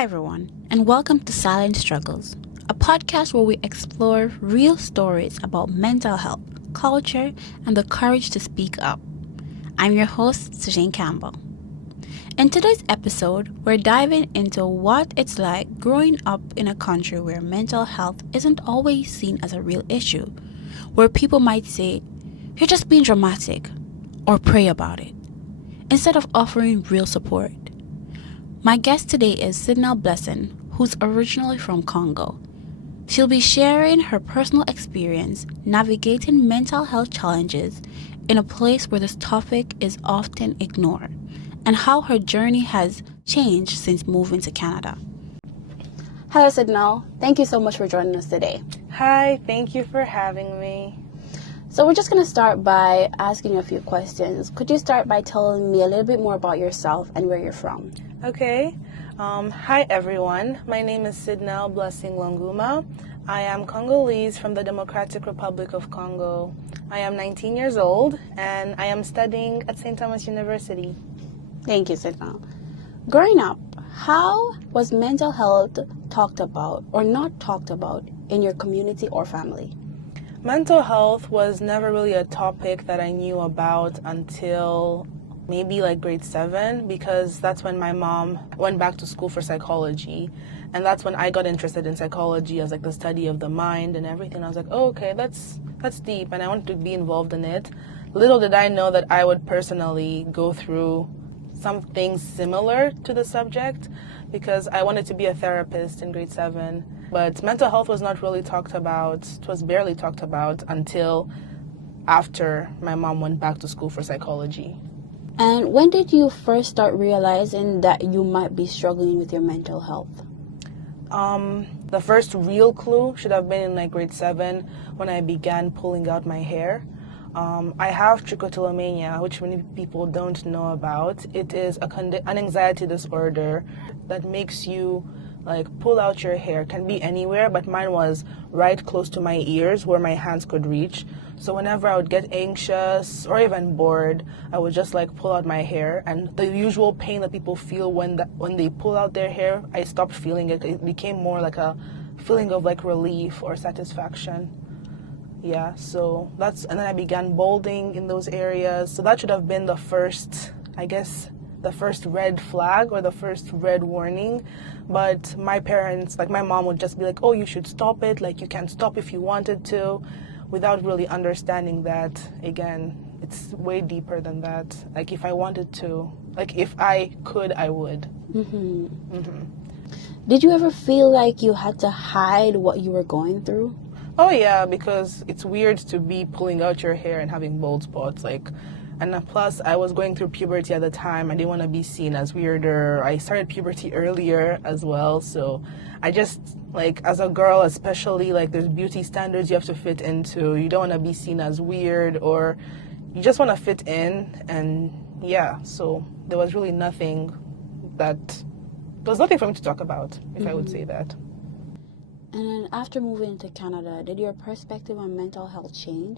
Hi, everyone, and welcome to Silent Struggles, a podcast where we explore real stories about mental health, culture, and the courage to speak up. I'm your host, Sujane Campbell. In today's episode, we're diving into what it's like growing up in a country where mental health isn't always seen as a real issue, where people might say, "You're just being dramatic," or pray about it, instead of offering real support. My guest today is Sidnal Blessing, who's originally from Congo. She'll be sharing her personal experience navigating mental health challenges in a place where this topic is often ignored, and how her journey has changed since moving to Canada. Hello, Sidnal. Thank you so much for joining us today. Hi, thank you for having me. So we're just going to start by asking you a few questions. Could you start by telling me a little bit more about yourself and where you're from? Okay. Hi, everyone. My name is Sidnal Blessing Longuma. I am Congolese from the Democratic Republic of Congo. I am 19 years old, and I am studying at St. Thomas University. Thank you, Sidnal. Growing up, how was mental health talked about or not talked about in your community or family? Mental health was never really a topic that I knew about until maybe like grade 7, because that's when my mom went back to school for psychology, and that's when I got interested in psychology as like the study of the mind and everything. I was like, oh, okay, that's deep, and I wanted to be involved in it. Little did I know that I would personally go through something similar to the subject, because I wanted to be a therapist in grade 7. But mental health was not really talked about. It was barely talked about until after my mom went back to school for psychology. And when did you first start realizing that you might be struggling with your mental health? The first real clue should have been in like grade 7 when I began pulling out my hair. I have trichotillomania, which many people don't know about. It is an anxiety disorder that makes you like pull out your hair. Can be anywhere, but mine was right close to my ears where my hands could reach. So whenever I would get anxious or even bored, I would just like pull out my hair, and the usual pain that people feel when they pull out their hair, I stopped feeling it. It became more like a feeling of like relief or satisfaction. Yeah, so and then I began balding in those areas. So that should have been the first, I guess, the first red flag or the first red warning. But my parents, like my mom would just be like, oh, you should stop it. Like you can stop if you wanted to, without really understanding that, again, it's way deeper than that. Like if I wanted to, like if I could, I would. Did you ever feel like you had to hide what you were going through? Oh yeah, because it's weird to be pulling out your hair and having bald spots, and plus I was going through puberty at the time. I didn't want to be seen as weirder. I started puberty earlier as well, so I just, like, as a girl especially, like, there's beauty standards you have to fit into. You don't want to be seen as weird, or you just want to fit in, and yeah, so there was really nothing for me to talk about, if I would say that. And then after moving to Canada, did your perspective on mental health change?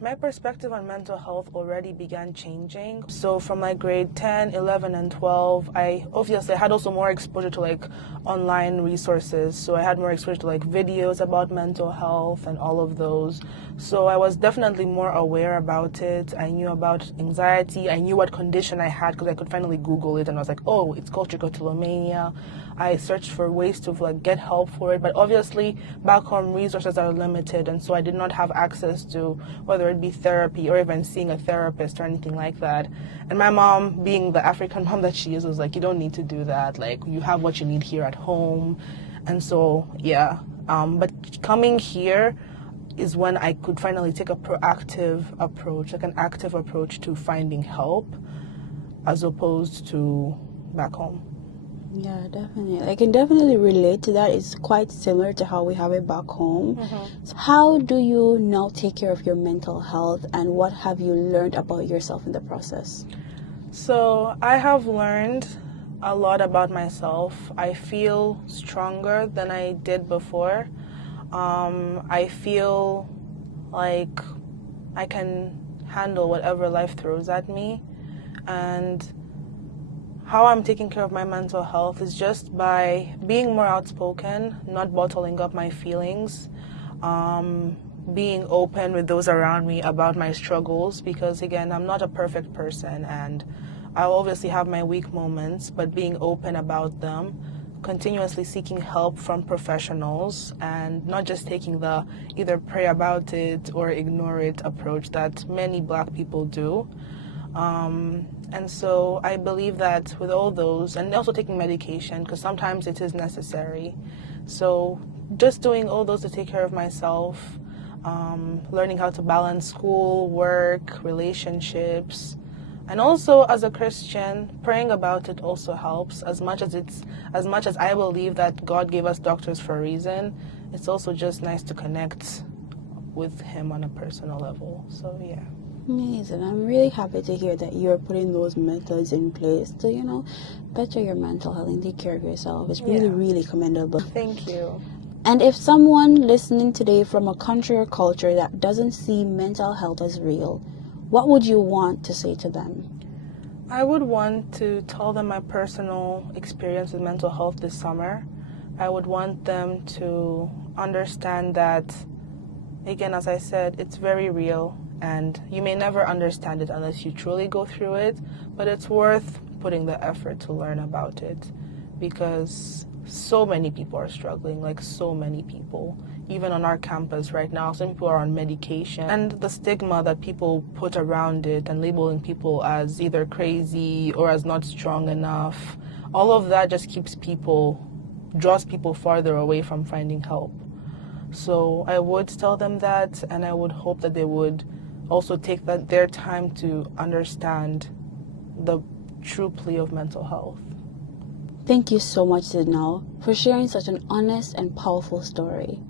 My perspective on mental health already began changing. So from like grade 10, 11, and 12, I obviously had also more exposure to like online resources. So I had more exposure to like videos about mental health and all of those. So I was definitely more aware about it. I knew about anxiety. I knew what condition I had because I could finally Google it, and I was like, oh, it's called trichotillomania. I searched for ways to like get help for it, but obviously back home resources are limited, and so I did not have access to whether it be therapy or even seeing a therapist or anything like that. And my mom, being the African mom that she is, was like, you don't need to do that. Like, you have what you need here at home. And so, yeah. But coming here is when I could finally take a proactive approach, like an active approach to finding help, as opposed to back home. Yeah, definitely. I can definitely relate to that. It's quite similar to how we have it back home. So how do you now take care of your mental health, and what have you learned about yourself in the process? So I have learned a lot about myself. I feel stronger than I did before. I feel like I can handle whatever life throws at me. And How I'm taking care of my mental health is just by being more outspoken, not bottling up my feelings, being open with those around me about my struggles, because again, I'm not a perfect person and I'll obviously have my weak moments, but being open about them, continuously seeking help from professionals, and not just taking the either pray about it or ignore it approach that many Black people do. And so I believe that with all those, and also taking medication, because sometimes it is necessary. So just doing all those to take care of myself, learning how to balance school, work, relationships, and also as a Christian, praying about it also helps. As much as I believe that God gave us doctors for a reason, it's also just nice to connect with Him on a personal level. So yeah. Amazing. I'm really happy to hear that you're putting those methods in place to, better your mental health and take care of yourself. It's really, really commendable. Thank you. And if someone listening today from a country or culture that doesn't see mental health as real, what would you want to say to them? I would want to tell them my personal experience with mental health this summer. I would want them to understand that, again, as I said, it's very real. And you may never understand it unless you truly go through it, but it's worth putting the effort to learn about it, because so many people are struggling, like so many people. Even on our campus right now, some people are on medication. And the stigma that people put around it and labeling people as either crazy or as not strong enough, all of that just draws people farther away from finding help. So I would tell them that, and I would hope that they would also take their time to understand the true plea of mental health. Thank you so much, Sidnal, for sharing such an honest and powerful story.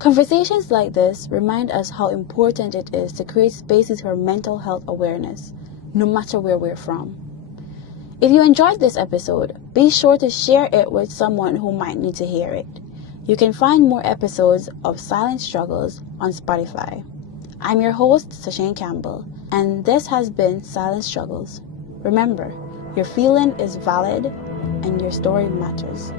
Conversations like this remind us how important it is to create spaces for mental health awareness, no matter where we're from. If you enjoyed this episode, be sure to share it with someone who might need to hear it. You can find more episodes of Silent Struggles on Spotify. I'm your host, Sashane Campbell, and this has been Silent Struggles. Remember, your feeling is valid and your story matters.